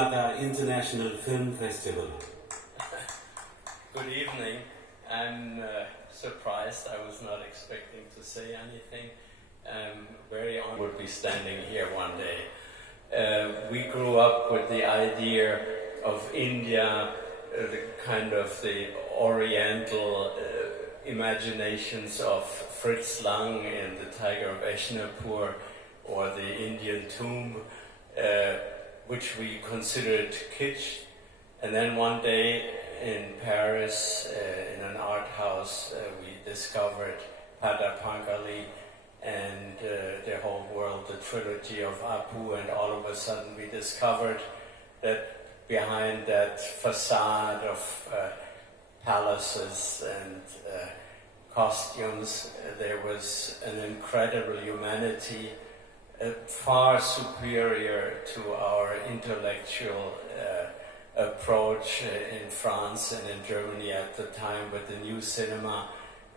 Kolkata International Film Festival. Good evening. I'm surprised. I was not expecting to say anything. Very honored would be standing here one day. We grew up with the idea of India, the kind of the oriental imaginations of Fritz Lang in The Tiger of Eshnapur or the Indian tomb, which we considered kitsch. And then one day in Paris, in an art house, we discovered Pada Pankali and the whole world, the trilogy of Apu, and all of a sudden we discovered that behind that facade of palaces and costumes, there was an incredible humanity, far superior to our intellectual approach in France and in Germany at the time with the new cinema.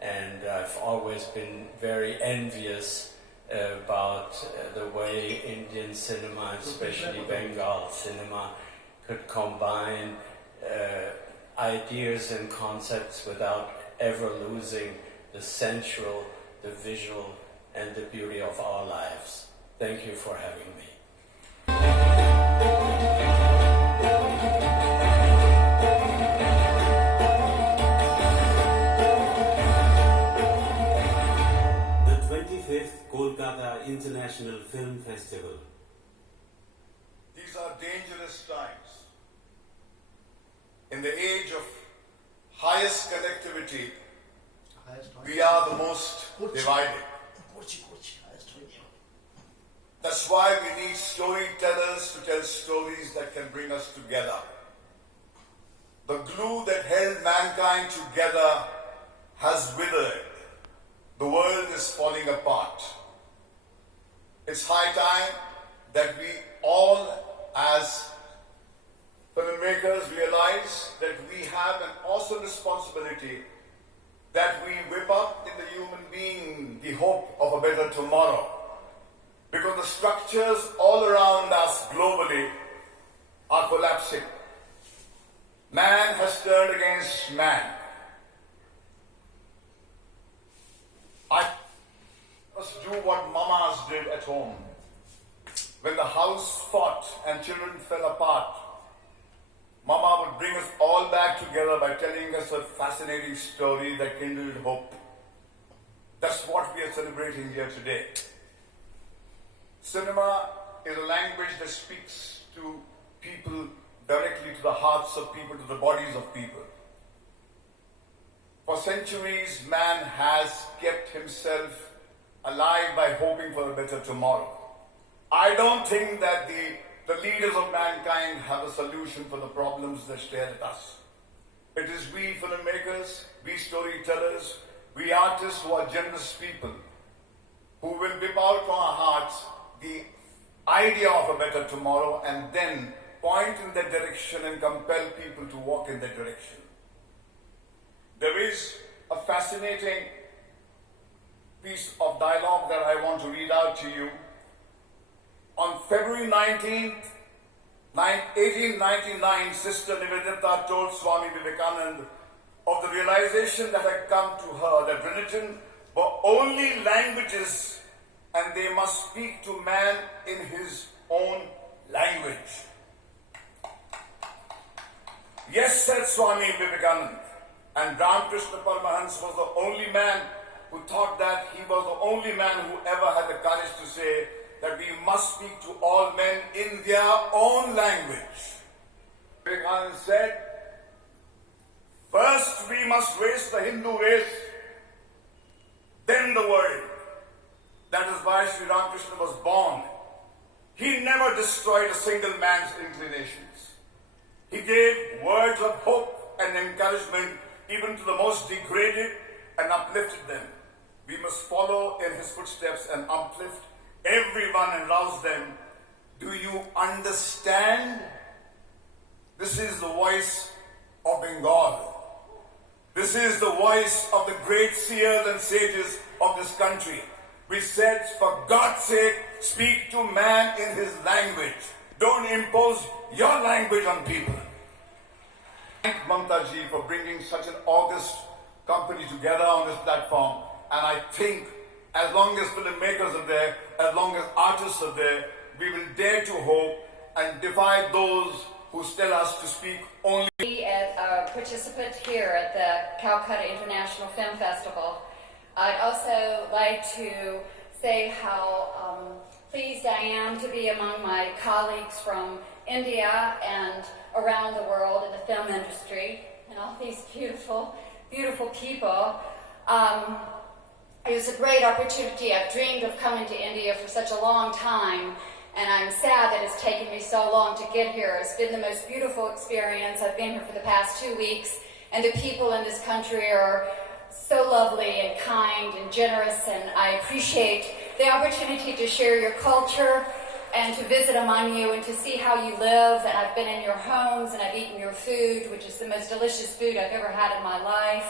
And I've always been very envious about the way Indian cinema, especially Bengal cinema, could combine ideas and concepts without ever losing the sensual, the visual, and the beauty of our lives. Thank you for having me. The 25th Kolkata International Film Festival. These are dangerous times. In the age of highest connectivity, we are the most divided. That's why we need storytellers to tell stories that can bring us together. The glue that held mankind together has withered. The world is falling apart. It's high time that we all, as filmmakers, realize that we have an awesome responsibility, that we whip up in the human being the hope of a better tomorrow. Because the structures all around us globally are collapsing. Man has turned against man. I must do what mamas did at home. When the house fought and children fell apart, Mama would bring us all back together by telling us a fascinating story that kindled hope. That's what we are celebrating here today. Cinema is a language that speaks to people directly, to the hearts of people, to the bodies of people. For centuries, man has kept himself alive by hoping for a better tomorrow. I don't think that the leaders of mankind have a solution for the problems that stare at us. It is we filmmakers, we storytellers, we artists who are generous people who will whip out from our hearts the idea of a better tomorrow and then point in that direction and compel people to walk in that direction. There is a fascinating piece of dialogue that I want to read out to you. On February 19th, 1899, Sister Nivedita told Swami Vivekananda of the realization that had come to her that religion were only languages and they must speak to man in his own language. Yes, said Swami Vivekananda, and Ramakrishna Paramahansa was the only man who thought that. He was the only man who ever had the courage to say that we must speak to all men in their own language. Vivekananda said, first we must raise the Hindu race, then the world. That is why Sri Ramakrishna was born. He never destroyed a single man's inclinations. He gave words of hope and encouragement even to the most degraded and uplifted them. We must follow in his footsteps and uplift everyone and rouse them. Do you understand? This is the voice of Bengal. This is the voice of the great seers and sages of this country. We said, for God's sake, speak to man in his language. Don't impose your language on people. Thank Mamta ji for bringing such an august company together on this platform. And I think as long as filmmakers are there, as long as artists are there, we will dare to hope and defy those who tell us to speak only. As a participant here at the Calcutta International Film Festival, I'd also like to say how pleased I am to be among my colleagues from India and around the world in the film industry, and all these beautiful, beautiful people. It was a great opportunity. I've dreamed of coming to India for such a long time, and I'm sad that it's taken me so long to get here. It's been the most beautiful experience. I've been here for the past 2 weeks, and the people in this country are so lovely and kind and generous, and I appreciate the opportunity to share your culture and to visit among you and to see how you live. And I've been in your homes and I've eaten your food, which is the most delicious food I've ever had in my life.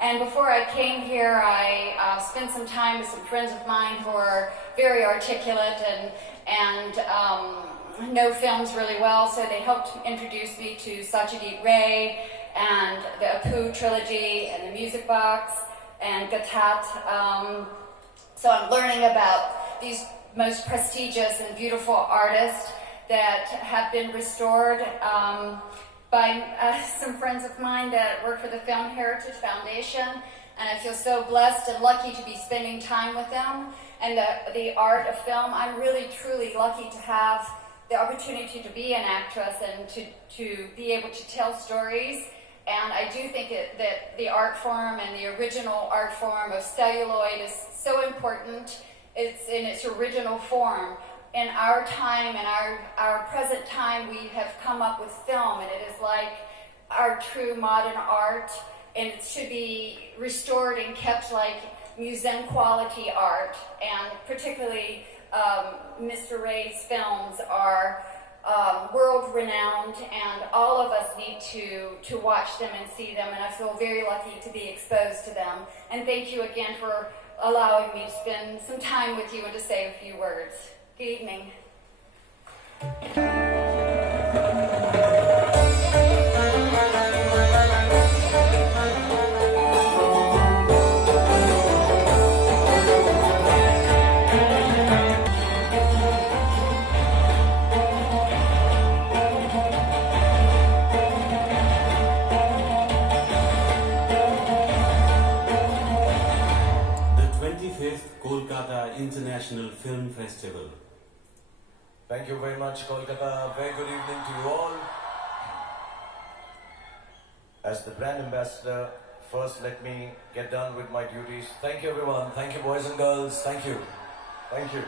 And before I came here, I spent some time with some friends of mine who are very articulate and know films really well, so they helped introduce me to Satyajit Ray and the Apu trilogy and the Music Box and Gatat. So I'm learning about these most prestigious and beautiful artists that have been restored by some friends of mine that work for the Film Heritage Foundation, and I feel so blessed and lucky to be spending time with them. And the art of film, I'm really truly lucky to have the opportunity to be an actress and to be able to tell stories. And I do think that the art form and the original art form of celluloid is so important. It's in its original form. In our time, in our present time, we have come up with film, and it is like our true modern art, and it should be restored and kept like museum quality art. And particularly Mr. Ray's films are world renowned, and all of us need to watch them and see them, and I feel very lucky to be exposed to them. And thank you again for allowing me to spend some time with you and to say a few words. Good evening. The 25th Kolkata International Film Festival. Thank you very much, Kolkata. Very good evening to you all. As the brand ambassador, first let me get done with my duties. Thank you, everyone. Thank you, boys and girls. Thank you. Thank you.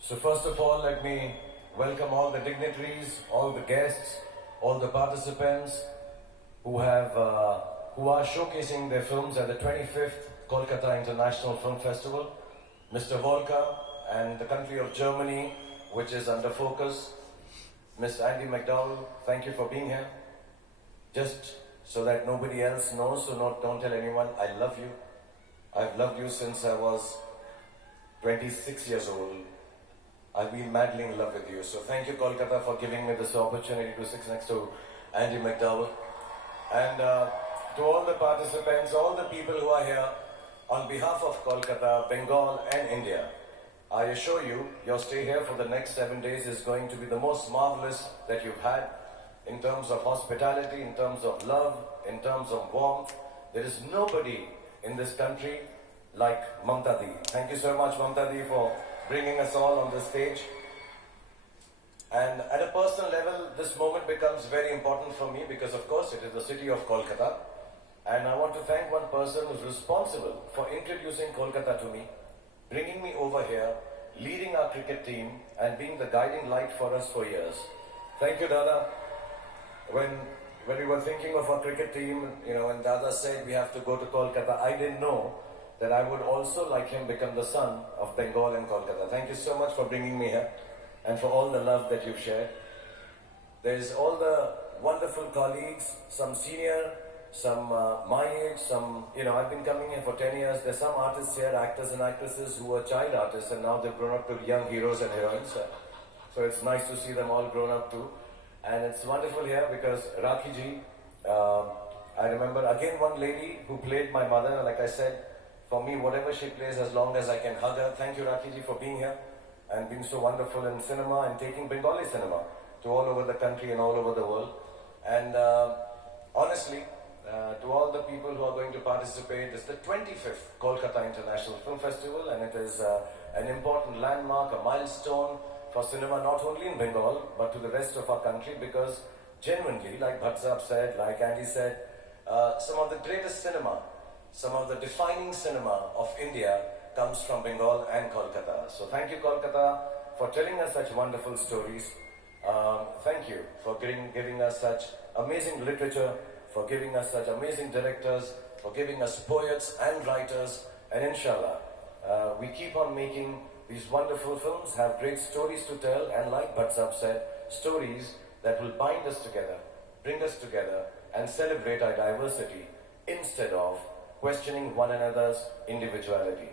So first of all, let me welcome all the dignitaries, all the guests, all the participants who are showcasing their films at the 25th Kolkata International Film Festival. Mr. Volker and the country of Germany, which is under focus. Miss Andie MacDowell, thank you for being here. Just so that nobody else knows, so don't tell anyone, I love you. I've loved you since I was 26 years old. I've been madly in love with you. So thank you, Kolkata, for giving me this opportunity to sit next to Andie MacDowell. And to all the participants, all the people who are here, on behalf of Kolkata, Bengal and India, I assure you, your stay here for the next 7 days is going to be the most marvelous that you've had in terms of hospitality, in terms of love, in terms of warmth. There is nobody in this country like Mamta Di. Thank you so much, Mamta Di, for bringing us all on this stage. And at a personal level, this moment becomes very important for me because, of course, it is the city of Kolkata. And I want to thank one person who's responsible for introducing Kolkata to me, bringing me over here, leading our cricket team, and being the guiding light for us for years. Thank you, Dada. When we were thinking of our cricket team, when Dada said we have to go to Kolkata, I didn't know that I would also, like him, become the son of Bengal and Kolkata. Thank you so much for bringing me here and for all the love that you've shared. There's all the wonderful colleagues, some senior, my age, I've been coming here for 10 years. There's some artists here, actors and actresses who were child artists and now they've grown up to young heroes and heroines. So it's nice to see them all grown up too. And it's wonderful here because Rakhi ji, I remember again one lady who played my mother, like I said, for me, whatever she plays, as long as I can hug her. Thank you, Rakhi ji, for being here and being so wonderful in cinema and taking Bengali cinema to all over the country and all over the world. And honestly, to all the people who are going to participate, it's the 25th Kolkata International Film Festival, and it is an important landmark, a milestone for cinema, not only in Bengal, but to the rest of our country, because genuinely, like Bhatt Sahab said, like Andie said, some of the greatest cinema, some of the defining cinema of India comes from Bengal and Kolkata. So thank you, Kolkata, for telling us such wonderful stories. Thank you for giving us such amazing literature, for giving us such amazing directors, for giving us poets and writers. And inshallah, we keep on making these wonderful films, have great stories to tell, and like Bhatt Sahab said, stories that will bind us together, bring us together, and celebrate our diversity instead of questioning one another's individuality.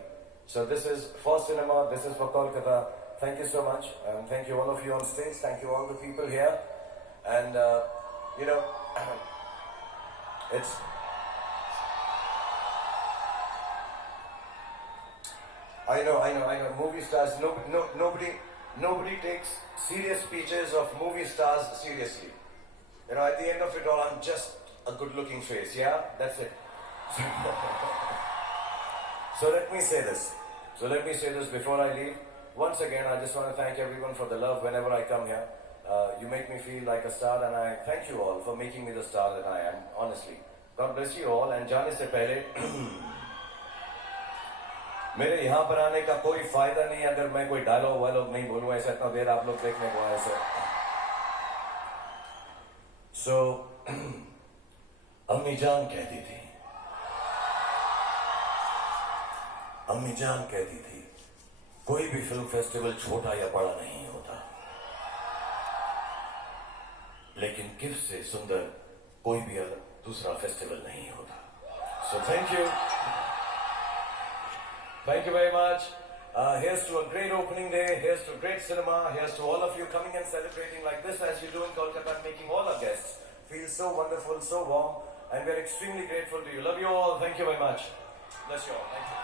So this is for cinema, this is for Kolkata. Thank you so much, and thank you all of you on stage, thank you all the people here. And it's... I know, movie stars, nobody takes serious speeches of movie stars seriously. At the end of it all, I'm just a good-looking face, yeah? That's it. So let me say this before I leave. Once again, I just want to thank everyone for the love whenever I come here. You make me feel like a star, and I thank you all for making me the star that I am, honestly. God bless you all, and जाने से पहले मेरे यहाँ पर आने का कोई फायदा नहीं अगर मैं कोई डायलॉग नहीं बोलूँ ऐसा इतना देर आप लोग देखने को आए सर. So, अम्मी जान कहती थी कोई भी फिल्म फेस्टिवल छोटा या बड़ा नहीं होता, लेकिन किफ से सुंदर कोई भी दूसरा फेस्टिवल नहीं होता. So thank you. Thank you very much. Here's to a great opening day, here's to great cinema, here's to all of you coming and celebrating like this as you do in Kolkata, making all our guests feel so wonderful, so warm, and we're extremely grateful to you. Love you all. Thank you very much. Bless you all. Thank you.